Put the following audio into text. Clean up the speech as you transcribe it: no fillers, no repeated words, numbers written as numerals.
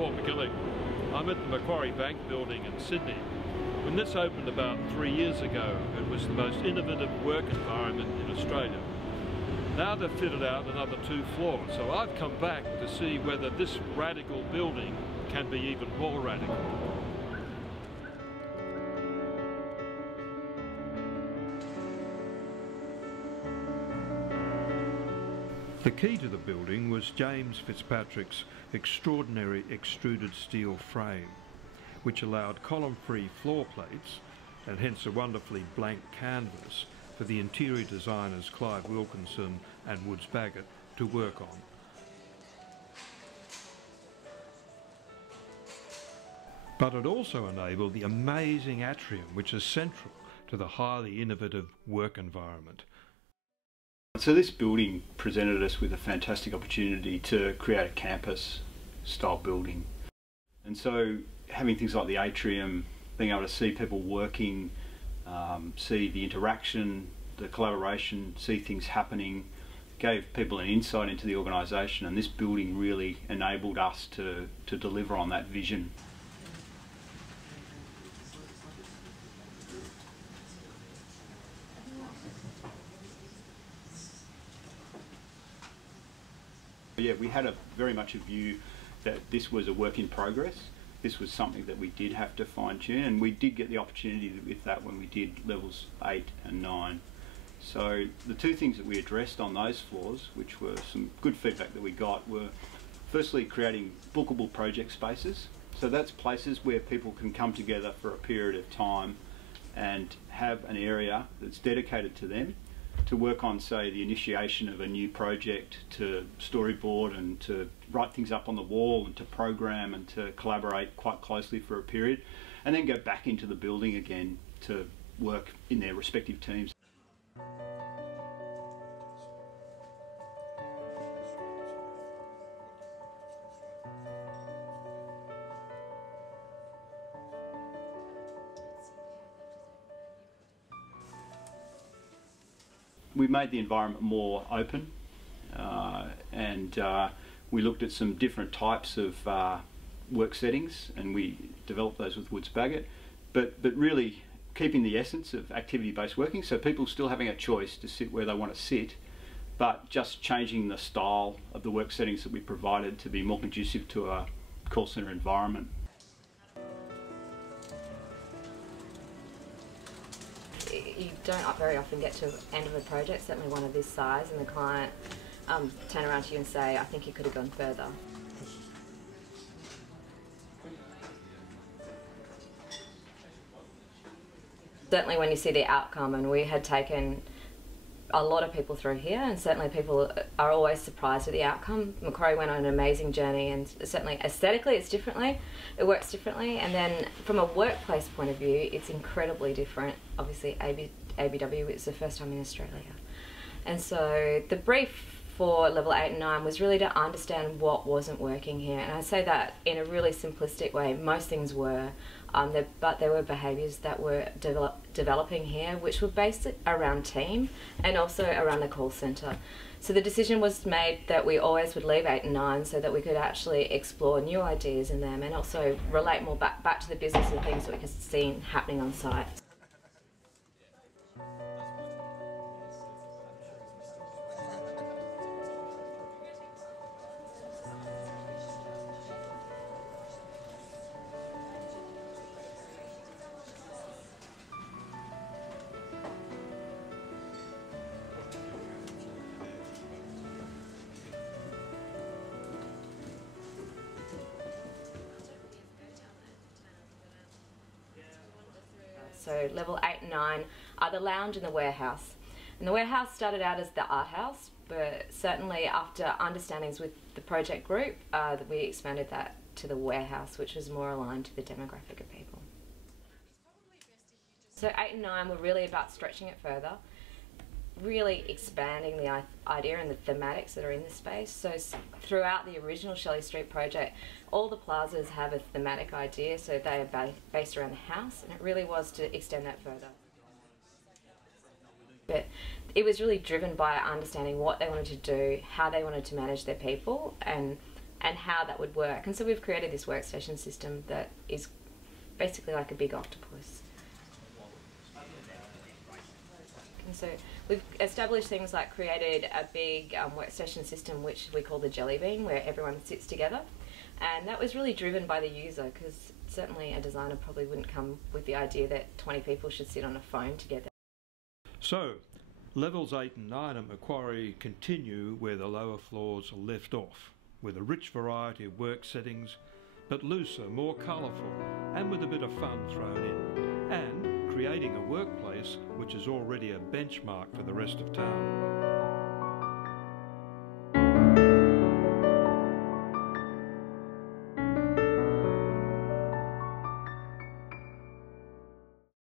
Paul McGilling. I'm at the Macquarie Bank building in Sydney. When this opened about 3 years ago, it was the most innovative work environment in Australia. Now they've fitted out another 2 floors, so I've come back to see whether this radical building can be even more radical. The key to the building was James Fitzpatrick's extraordinary extruded steel frame, which allowed column-free floor plates, and hence a wonderfully blank canvas for the interior designers Clive Wilkinson and Woods Bagot to work on. But it also enabled the amazing atrium, which is central to the highly innovative work environment. So this building presented us with a fantastic opportunity to create a campus style building. And so having things like the atrium, being able to see people working, see the interaction, the collaboration, see things happening, gave people an insight into the organisation, and this building really enabled us to deliver on that vision. Yeah, we had very much a view that this was a work in progress. This was something that we did have to fine tune, and we did get the opportunity with that when we did levels 8 and 9. So the 2 things that we addressed on those floors, which were some good feedback that we got, were firstly creating bookable project spaces. So that's places where people can come together for a period of time and have an area that's dedicated to them to work on, say, the initiation of a new project, to storyboard and to write things up on the wall and to program and to collaborate quite closely for a period, and then go back into the building again to work in their respective teams. We made the environment more open, and we looked at some different types of work settings, and we developed those with Woods Bagot, but really keeping the essence of activity-based working, so people still having a choice to sit where they want to sit, but just changing the style of the work settings that we provided to be more conducive to a call centre environment. You don't very often get to the end of a project, certainly one of this size, and the client turn around to you and say, I think you could have gone further. Certainly when you see the outcome, and we had taken a lot of people through here, and certainly people are always surprised at the outcome. Macquarie went on an amazing journey, and certainly aesthetically it works differently, and then from a workplace point of view it's incredibly different. Obviously ABW is the first time in Australia, and so the brief for level 8 and 9 was really to understand what wasn't working here, and I say that in a really simplistic way. Most things were, but there were behaviours that were developing here which were based around team and also around the call centre. So the decision was made that we always would leave 8 and 9 so that we could actually explore new ideas in them and also relate more back to the business and things that we could see happening on site. So level 8 and 9 are the lounge and the warehouse. And the warehouse started out as the art house, but certainly after understandings with the project group, we expanded that to the warehouse, which was more aligned to the demographic of people. So 8 and 9 were really about stretching it further, really expanding the idea and the thematics that are in the space. So throughout the original Shelly Street project, all the plazas have a thematic idea, so they are based around the house, and it really was to extend that further. But it was really driven by understanding what they wanted to do, how they wanted to manage their people, and and how that would work. And so we've created this workstation system that is basically like a big octopus. And so we've established things like created a big workstation system which we call the jelly bean, where everyone sits together. And that was really driven by the user, because certainly a designer probably wouldn't come with the idea that 20 people should sit on a phone together. So, levels 8 and 9 at Macquarie continue where the lower floors are left off, with a rich variety of work settings, but looser, more colourful, and with a bit of fun thrown in, and creating a workplace which is already a benchmark for the rest of town.